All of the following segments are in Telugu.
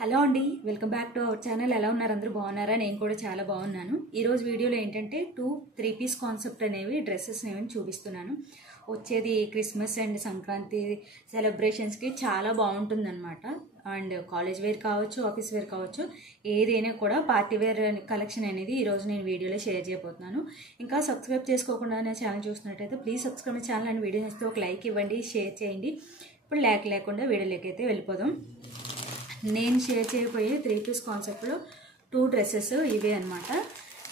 హలో అండి, welcome back to our channel. ఎలా ఉన్నారు? అందరూ బాగున్నారా? నేను కూడా చాలా బాగున్నాను. ఈరోజు వీడియోలో ఏంటంటే 3 పీస్ కాన్సెప్ట్ అనేవి డ్రెస్సెస్ అనేవి చూపిస్తున్నాను. వచ్చేది క్రిస్మస్ అండ్ సంక్రాంతి సెలబ్రేషన్స్కి చాలా బాగుంటుందన్నమాట. అండ్ కాలేజ్ వేర్ కావచ్చు, ఆఫీస్ వేర్ కావచ్చు, ఏదైనా కూడా పార్టీ వేర్ కలెక్షన్ అనేది ఈరోజు నేను వీడియోలో షేర్ చేయబోతున్నాను. ఇంకా సబ్స్క్రైబ్ చేసుకోకుండా నా ఛానల్ చూస్తున్నట్టయితే please subscribe my channel and video నచ్చితే ఒక లైక్ ఇవ్వండి, షేర్ చేయండి. ఇప్పుడు లేకుండా వీడియోలోకి అయితే వెళ్ళిపోదాం. నేను షేర్ చేయబోయే 3 పీస్ కాన్సెప్ట్లో 2 డ్రెస్సెస్ ఇవే అనమాట.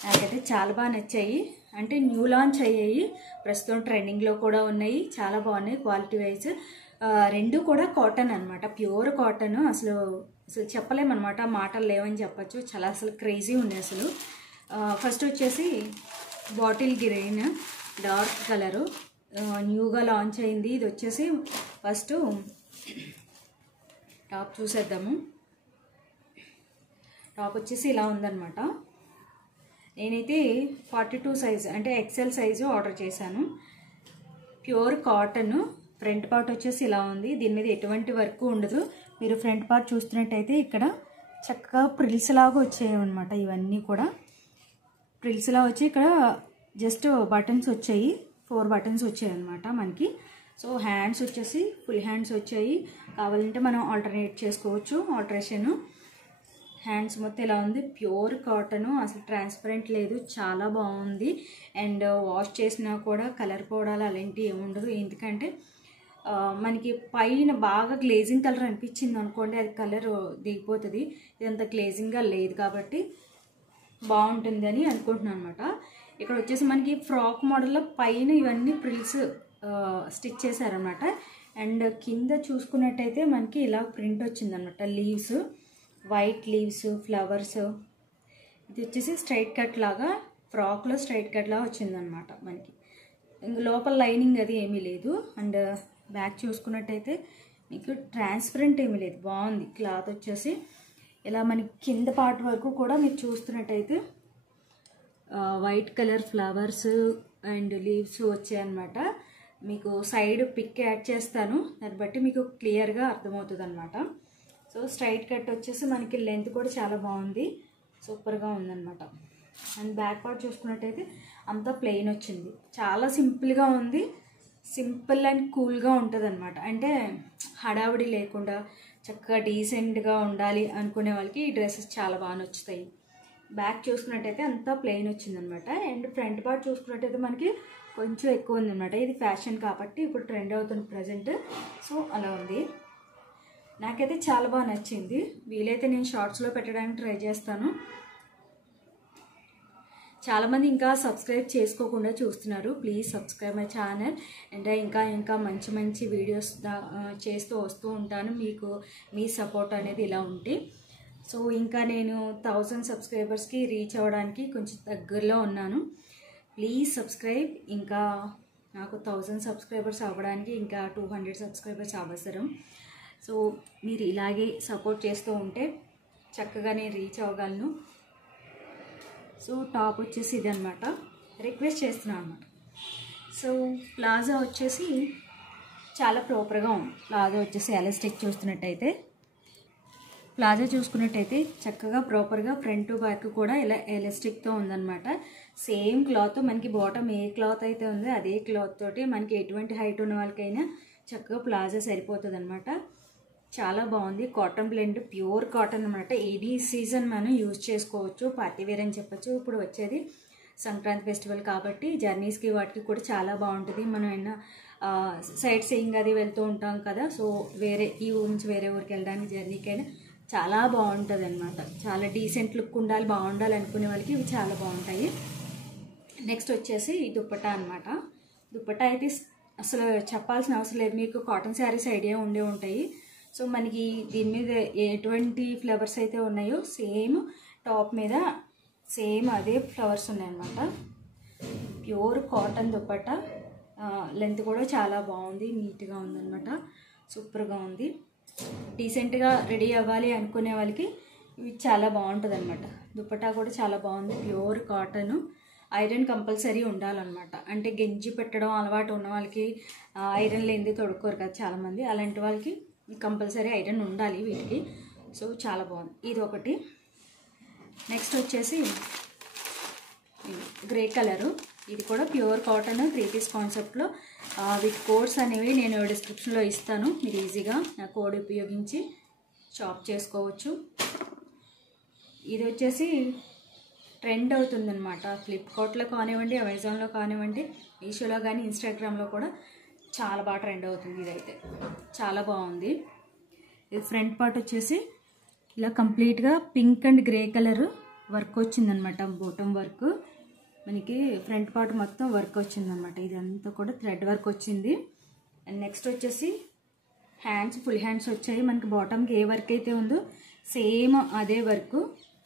నాకైతే చాలా బాగా నచ్చాయి. అంటే న్యూ లాంచ్ అయ్యాయి, ప్రస్తుతం ట్రెండింగ్లో కూడా ఉన్నాయి, చాలా బాగున్నాయి క్వాలిటీ వైజ్. రెండు కూడా కాటన్ అనమాట, ప్యూర్ కాటన్. అసలు చెప్పలేమన్నమాట, మాటలు లేవని చెప్పచ్చు. చాలా అసలు క్రేజీ ఉంది అసలు. ఫస్ట్ వచ్చేసి బాటిల్ గ్రీన్ డార్క్ కలరు, న్యూగా లాంచ్ అయింది. ఇది వచ్చేసి ఫస్ట్ టాప్ చూసేద్దాము. టాప్ వచ్చేసి ఇలా ఉందన్నమాట. నేనైతే 42 సైజు అంటే ఎక్సెల్ సైజు ఆర్డర్ చేశాను. Pure cotton. ఫ్రంట్ పార్ట్ వచ్చేసి ఇలా ఉంది. దీని మీద ఎటువంటి వర్క్ ఉండదు. మీరు ఫ్రంట్ పార్ట్ చూస్తున్నట్టయితే ఇక్కడ చక్కగా ప్రిల్స్ లాగా వచ్చాయన్నమాట. ఇవన్నీ కూడా ప్రిల్స్ లాగా వచ్చి ఇక్కడ జస్ట్ బటన్స్ వచ్చాయి, 4 బటన్స్ వచ్చాయి అన్నమాట మనకి. సో హ్యాండ్స్ వచ్చేసి ఫుల్ హ్యాండ్స్ వచ్చాయి. కావాలంటే మనం ఆల్టర్నేట్ చేసుకోవచ్చు, ఆల్టరేషన్. హ్యాండ్స్ మొత్తం ఇలా ఉంది. ప్యూర్ కాటన్, అసలు ట్రాన్స్పరెంట్ లేదు, చాలా బాగుంది. అండ్ వాష్ చేసినా కూడా కలర్ పోవడాలు అలాంటివి ఏముండదు. ఎందుకంటే మనకి పైన బాగా గ్లేజింగ్ కలర్ అనిపించింది అనుకోండి, అది కలర్ దిగిపోతుంది. ఇదంతా గ్లేజింగ్గా లేదు కాబట్టి బాగుంటుంది అని అనుకుంటున్నాను అనమాట. ఇక్కడ వచ్చేసి మనకి ఫ్రాక్ మోడల్లో పైన ఇవన్నీ ప్రిల్స్ స్టిచ్ చేశారనమాట. అండ్ కింద చూసుకున్నట్టయితే మనకి ఇలా ప్రింట్ వచ్చిందనమాట. Leaves, white leaves, flowers. ఇది వచ్చేసి స్ట్రైట్ కట్ లాగా, ఫ్రాక్లో స్ట్రైట్ కట్ లాగా వచ్చిందనమాట మనకి. ఇంక లోపల లైనింగ్ అది ఏమీ లేదు. అండ్ బ్యాక్ చూసుకున్నట్టయితే మీకు ట్రాన్స్పరెంట్ ఏమీ లేదు, బాగుంది. క్లాత్ వచ్చేసి ఇలా మనకి కింద పార్ట్ వరకు కూడా మీరు చూస్తున్నట్టయితే white colour flowers and leaves వచ్చాయన్నమాట. మీకు సైడ్ పిక్ యాడ్ చేస్తాను, దాన్ని బట్టి మీకు క్లియర్గా అర్థమవుతుంది అనమాట. సో స్ట్రైట్ కట్ వచ్చేసి మనకి లెంత్ కూడా చాలా బాగుంది, సూపర్గా ఉందన్నమాట. అండ్ బ్యాక్ పార్ట్ చూసుకున్నట్టయితే అంతా ప్లెయిన్ వచ్చింది. చాలా సింపుల్గా ఉంది, సింపుల్ అండ్ కూల్గా ఉంటుంది అనమాట. అంటే హడావిడి లేకుండా చక్కగా డీసెంట్గా ఉండాలి అనుకునే వాళ్ళకి ఈ డ్రెస్సెస్ చాలా బాగా నచ్చుతాయి. బ్యాక్ చూసుకున్నట్టయితే అంతా ప్లెయిన్ వచ్చిందనమాట. అండ్ ఫ్రంట్ పార్ట్ చూసుకున్నట్టయితే మనకి కొంచెం ఎక్కువ ఉందన్నమాట. ఇది ఫ్యాషన్ కాబట్టి ఇప్పుడు ట్రెండ్ అవుతుంది ప్రజెంట్. సో అలా ఉంది. నాకైతే చాలా బాగా నచ్చింది. వీలైతే నేను షార్ట్స్లో పెట్టడానికి ట్రై చేస్తాను. చాలామంది ఇంకా సబ్స్క్రైబ్ చేసుకోకుండా చూస్తున్నారు. Please subscribe my channel. And ఇంకా మంచి మంచి వీడియోస్ చేస్తూ వస్తూ ఉంటాను. మీకు మీ సపోర్ట్ అనేది ఇలా ఉంటే. సో ఇంకా నేను 1000 సబ్స్క్రైబర్స్కి రీచ్ అవ్వడానికి కొంచెం దగ్గరలో ఉన్నాను. Please subscribe. ఇంకా నాకు 1000 సబ్స్క్రైబర్స్ అవ్వడానికి ఇంకా 200 సబ్స్క్రైబర్స్ అవసరం. సో మీరు ఇలాగే సపోర్ట్ చేస్తూ ఉంటే చక్కగా నేను రీచ్ అవ్వగలను. సో టాప్ వచ్చేసి ఇది అనమాట, రిక్వెస్ట్ చేస్తున్నాను అనమాట. సో ప్లాజా వచ్చేసి చాలా ప్రాపర్గా ఉంది. ప్లాజా వచ్చేసి ఎలాస్టిక్ చూస్తున్నట్టయితే, ప్లాజా చూసుకున్నట్టయితే చక్కగా ప్రాపర్గా ఫ్రంట్ బ్యాక్ కూడా ఇలా ఎలాస్టిక్తో ఉందన్నమాట. సేమ్ క్లాత్ మనకి బాటమ్ ఏ క్లాత్ అయితే ఉందో అదే క్లాత్ తోటి మనకి ఎటువంటి హైట్ ఉన్న వాళ్ళకైనా చక్కగా ప్లాజా సరిపోతుంది అనమాట. చాలా బాగుంది. కాటన్ బ్లెండ్, ప్యూర్ కాటన్ అనమాట. ఎనీ సీజన్ మనం యూజ్ చేసుకోవచ్చు, పార్టీ వేర్ అని చెప్పచ్చు. ఇప్పుడు వచ్చేది సంక్రాంతి ఫెస్టివల్ కాబట్టి జర్నీస్కి వాటికి కూడా చాలా బాగుంటుంది. మనం ఏమైనా సైట్ సీయింగ్ అది వెళ్తూ ఉంటాం కదా, సో ఈ ఊరి నుంచి వేరే ఊరికి వెళ్ళడానికి జర్నీకైనా చాలా బాగుంటుంది అనమాట. చాలా డీసెంట్ లుక్ ఉండాలి, బాగుండాలి అనుకునే వాళ్ళకి ఇవి చాలా బాగుంటాయి. నెక్స్ట్ వచ్చేసి దుప్పటా అనమాట. దుప్పటా అయితే అసలు చెప్పాల్సిన అవసరం లేదు, మీకు కాటన్ శారీస్ ఐడియా ఉండే ఉంటాయి. సో మనకి దీని మీద ఎటువంటి ఫ్లవర్స్ అయితే ఉన్నాయో సేమ్ టాప్ మీద సేమ్ అదే ఫ్లవర్స్ ఉన్నాయన్నమాట. Pure cotton dupatta. లెంత్ కూడా చాలా బాగుంది, నీట్గా ఉందన్నమాట, సూపర్గా ఉంది. డీసెంట్గా రెడీ అవ్వాలి అనుకునే వాళ్ళకి ఇవి చాలా బాగుంటుంది అనమాట. దుప్పటా కూడా చాలా బాగుంది, ప్యూర్ కాటన్. ఐరన్ కంపల్సరీ ఉండాలన్నమాట. అంటే గెంజి పెట్టడం అలవాటు ఉన్న వాళ్ళకి ఐరన్ లేనిది తొడుక్కోరు కదా చాలామంది, అలాంటి వాళ్ళకి కంపల్సరీ ఐరన్ ఉండాలి వీటికి. సో చాలా బాగుంది. ఇది ఒకటి. నెక్స్ట్ వచ్చేసి గ్రే కలరు, ఇది కూడా ప్యూర్ కాటన్ 3 పీస్ కాన్సెప్ట్లో విత్ కోడ్స్ అనేవి నేను డిస్క్రిప్షన్లో ఇస్తాను. మీరు ఈజీగా నా కోడ్ ఉపయోగించి షాప్ చేసుకోవచ్చు. ఇది వచ్చేసి ట్రెండ్ అవుతుందన్నమాట. ఫ్లిప్కార్ట్లో కానివ్వండి, అమెజాన్లో కానివ్వండి, మీషోలో కానీ ఇన్స్టాగ్రామ్లో కూడా చాలా బాగా ట్రెండ్ అవుతుంది. ఇదైతే చాలా బాగుంది. ఇది ఫ్రంట్ పార్ట్ వచ్చేసి ఇలా కంప్లీట్గా pink and grey colour work వచ్చిందనమాట. బోటం వర్క్ మనకి ఫ్రంట్ పార్ట్ మొత్తం వర్క్ వచ్చిందనమాట. ఇదంతా కూడా థ్రెడ్ వర్క్ వచ్చింది. అండ్ నెక్స్ట్ వచ్చేసి హ్యాండ్స్, ఫుల్ హ్యాండ్స్ వచ్చాయి. మనకి బాటమ్కి ఏ వర్క్ అయితే ఉందో సేమ్ అదే వర్క్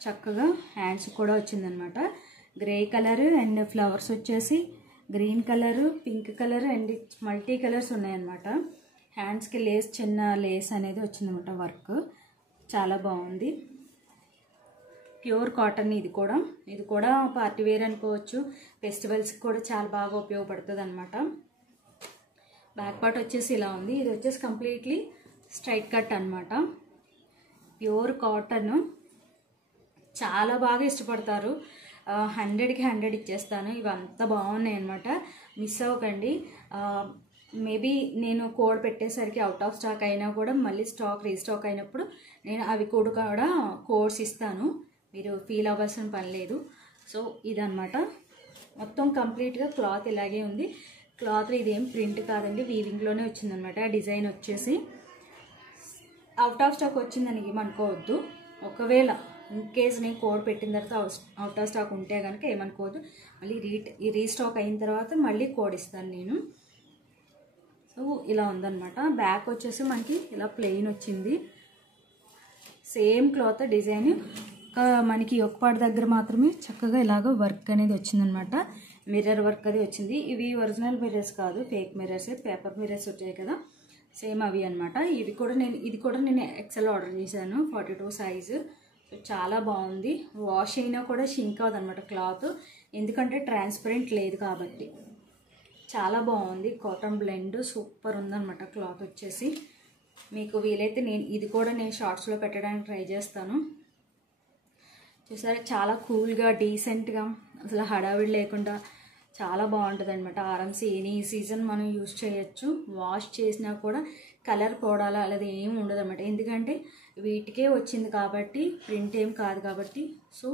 చక్కగా హ్యాండ్స్ కూడా వచ్చిందనమాట. గ్రే కలర్ అండ్ ఫ్లవర్స్ వచ్చేసి green colour, pink colour and multi colours ఉన్నాయన్నమాట. హ్యాండ్స్కి లేస్, చిన్న లేస్ అనేది వచ్చిందన్నమాట. వర్క్ చాలా బాగుంది. Pure cotton. ఇది కూడా పార్టీ వేర్ అనుకోవచ్చు. ఫెస్టివల్స్కి కూడా చాలా బాగా ఉపయోగపడుతుంది అనమాట. బ్యాక్ పార్ట్ వచ్చేసి ఇలా ఉంది. ఇది వచ్చేసి కంప్లీట్లీ స్ట్రైట్ కట్ అనమాట. ప్యూర్ కాటన్ చాలా బాగా ఇష్టపడతారు. 100కి 100 ఇచ్చేస్తాను. ఇవి అంత బాగున్నాయి అనమాట. మిస్ అవ్వకండి. మేబీ నేను కోడ్ పెట్టేసరికి అవుట్ ఆఫ్ స్టాక్ అయినా కూడా మళ్ళీ రీస్టాక్ అయినప్పుడు నేను అవి కూడా కోడ్స్ ఇస్తాను. మీరు ఫీల్ అవ్వాల్సిన పని లేదు. సో ఇదన్నమాట. మొత్తం కంప్లీట్గా క్లాత్ ఇలాగే ఉంది. క్లాత్ ఇదేం ప్రింట్ కాదండి, వీవింగ్లోనే వచ్చిందనమాట. డిజైన్ వచ్చేసి అవుట్ ఆఫ్ స్టాక్ వచ్చిందని ఏమనుకోవద్దు. ఒకవేళ ఇన్ కేస్ నేను కోడ్ పెట్టిన తర్వాత అవుట్ ఆఫ్ స్టాక్ ఉంటే కనుక ఏమనుకోవద్దు. మళ్ళీ రీస్టాక్ అయిన తర్వాత మళ్ళీ కోడ్ ఇస్తాను నేను. సో ఇలా ఉందన్నమాట. బ్యాక్ వచ్చేసి మనకి ఇలా ప్లెయిన్ వచ్చింది. సేమ్ క్లాత్ డిజైన్, మనకి ఒక పార్ట్ దగ్గర మాత్రమే చక్కగా ఇలాగ వర్క్ అనేది వచ్చిందనమాట. మిర్రర్ వర్క్ అది వచ్చింది. ఇవి ఒరిజినల్ మిర్రర్స్ కాదు, ఫేక్ మిర్రర్స్, పేపర్ మిర్రర్స్ వచ్చాయి కదా, సేమ్ అవి అనమాట. ఇది కూడా నేను ఎక్సెల్ ఆర్డర్ చేశాను, 42 సైజు. చాలా బాగుంది. వాష్ అయినా కూడా షింక్ అవ్వదన్నమాట క్లాత్, ఎందుకంటే ట్రాన్స్పరెంట్ లేదు కాబట్టి. చాలా బాగుంది. కాటన్ బ్లెండ్ సూపర్ ఉందన్నమాట. క్లాత్ వచ్చేసి మీకు వీలైతే ఇది కూడా నేను షార్ట్స్లో పెట్టడానికి ట్రై చేస్తాను. చూసారా, చాలా కూల్గా, డీసెంట్గా, అసలు హడావిడి లేకుండా చాలా బాగుంటుంది అనమాట. ఆర్ఎంసీ ఎనీ సీజన్ మనం యూజ్ చేయొచ్చు. వాష్ చేసినా కూడా కలర్ పోవడాలి అలాది ఏమి ఉండదు అనమాట. ఎందుకంటే వీటికే వచ్చింది కాబట్టి, ప్రింట్ ఏం కాదు కాబట్టి, సో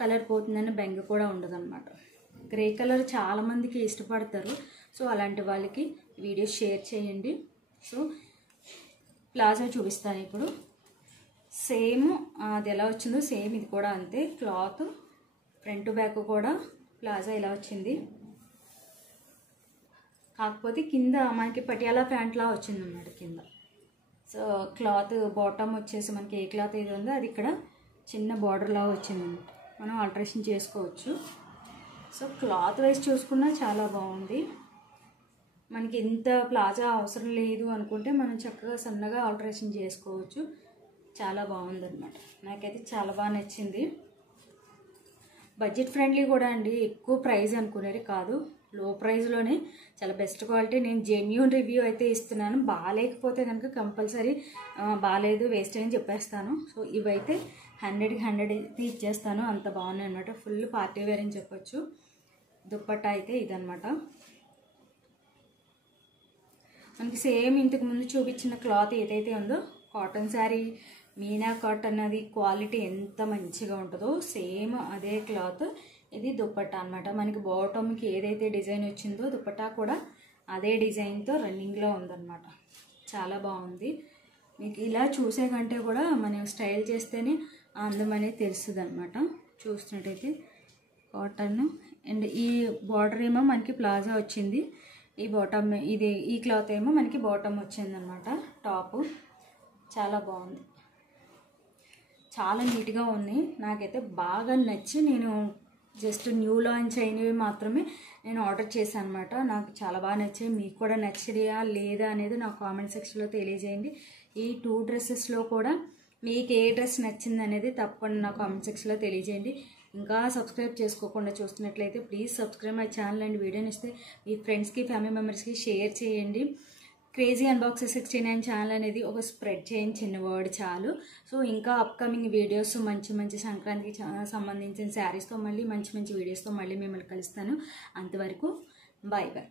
కలర్ పోతుందని బెంగ కూడా ఉండదు అనమాట. గ్రే కలర్ చాలామందికి ఇష్టపడతారు. సో అలాంటి వాళ్ళకి వీడియో షేర్ చేయండి. సో ప్లాజో చూపిస్తాను ఇప్పుడు. సేమ్ అది ఎలా వచ్చిందో సేమ్ ఇది కూడా అంతే. క్లాత్ ఫ్రంట్ బ్యాక్ కూడా ప్లాజా ఇలా వచ్చింది. కాకపోతే కింద మనకి పటియాలా ప్యాంట్లా వచ్చింది అన్నమాట కింద. సో క్లాత్ బాటమ్ వచ్చేసి మనకి ఏ క్లాత్ ఏది ఉందో అది ఇక్కడ చిన్న బార్డర్లా వచ్చింది అన్నమాట. మనం ఆల్టరేషన్ చేసుకోవచ్చు. సో క్లాత్ వైజ్ చూసుకున్నా చాలా బాగుంది. మనకి ఇంత ప్లాజా అవసరం లేదు అనుకుంటే మనం చక్కగా సన్నగా ఆల్టరేషన్ చేసుకోవచ్చు. చాలా బాగుందన్నమాట. నాకైతే చాలా బాగా నచ్చింది. బడ్జెట్ ఫ్రెండ్లీ కూడా అండి. ఎక్కువ ప్రైస్ అనుకునేది కాదు, లో ప్రైస్లోనే చాలా బెస్ట్ క్వాలిటీ. నేను జెన్యూన్ రివ్యూ అయితే ఇస్తున్నాను. బాగాలేకపోతే కనుక కంపల్సరీ బాగాలేదు, వేస్ట్ అని చెప్పేస్తాను. సో ఇవైతే 100కి 100 అయితే ఇచ్చేస్తాను. అంత బాగున్నాయి అనమాట. ఫుల్ పార్టీ వేర్ అని చెప్పొచ్చు. దుప్పట్టా అయితే ఇదనమాట. మనకి సేమ్ ఇంతకు ముందు చూపించిన క్లాత్ ఏదైతే ఉందో కాటన్ శారీ, మీనా కాటన్, అది క్వాలిటీ ఎంత మంచిగా ఉంటుందో సేమ్ అదే క్లాత్. ఇది దుప్పట్టా అనమాట. మనకి బాటమ్కి ఏదైతే డిజైన్ వచ్చిందో దుప్పట్టా కూడా అదే డిజైన్తో రన్నింగ్లో ఉందన్నమాట. చాలా బాగుంది. మీకు ఇలా చూసే కంటే కూడా మనం స్టైల్ చేస్తేనే అందం అనేది తెలుస్తుంది అనమాట. చూస్తున్నట్టయితే కాటన్ అండ్ ఈ బార్డర్ ఏమో మనకి ప్లాజా వచ్చింది. ఈ బాటమ్ ఈ క్లాత్ ఏమో మనకి బాటమ్ వచ్చిందనమాట. టాపు చాలా బాగుంది. చాలా నీట్గా ఉంది. నాకైతే బాగా నచ్చి నేను జస్ట్ న్యూ లాంచ్ అయినవి మాత్రమే నేను ఆర్డర్ చేశాను అనమాట. నాకు చాలా బాగా నచ్చాయి. మీకు కూడా నచ్చడియా లేదా అనేది నాకు కామెంట్ సెక్షన్లో తెలియజేయండి. ఈ 2 డ్రెస్సెస్లో కూడా మీకు ఏ డ్రెస్ నచ్చింది అనేది తప్పకుండా నా కామెంట్ సెక్షన్లో తెలియజేయండి. ఇంకా సబ్స్క్రైబ్ చేసుకోకుండా చూస్తున్నట్లయితే please subscribe my channel and వీడియోని ఇస్తే మీ ఫ్రెండ్స్కి, ఫ్యామిలీ మెంబర్స్కి షేర్ చేయండి. క్రేజీ అన్బాక్సెస్ 69 ఛానల్ అనేది ఒక స్ప్రెడ్ చేయండి, చిన్న వర్డ్ చాలు. సో ఇంకా అప్కమింగ్ వీడియోస్ మంచి మంచి సంక్రాంతికి సంబంధించిన శారీస్తో మళ్ళీ మంచి మంచి వీడియోస్తో మళ్ళీ మిమ్మల్ని కలుస్తాను. అంతవరకు బాయ్ బాయ్.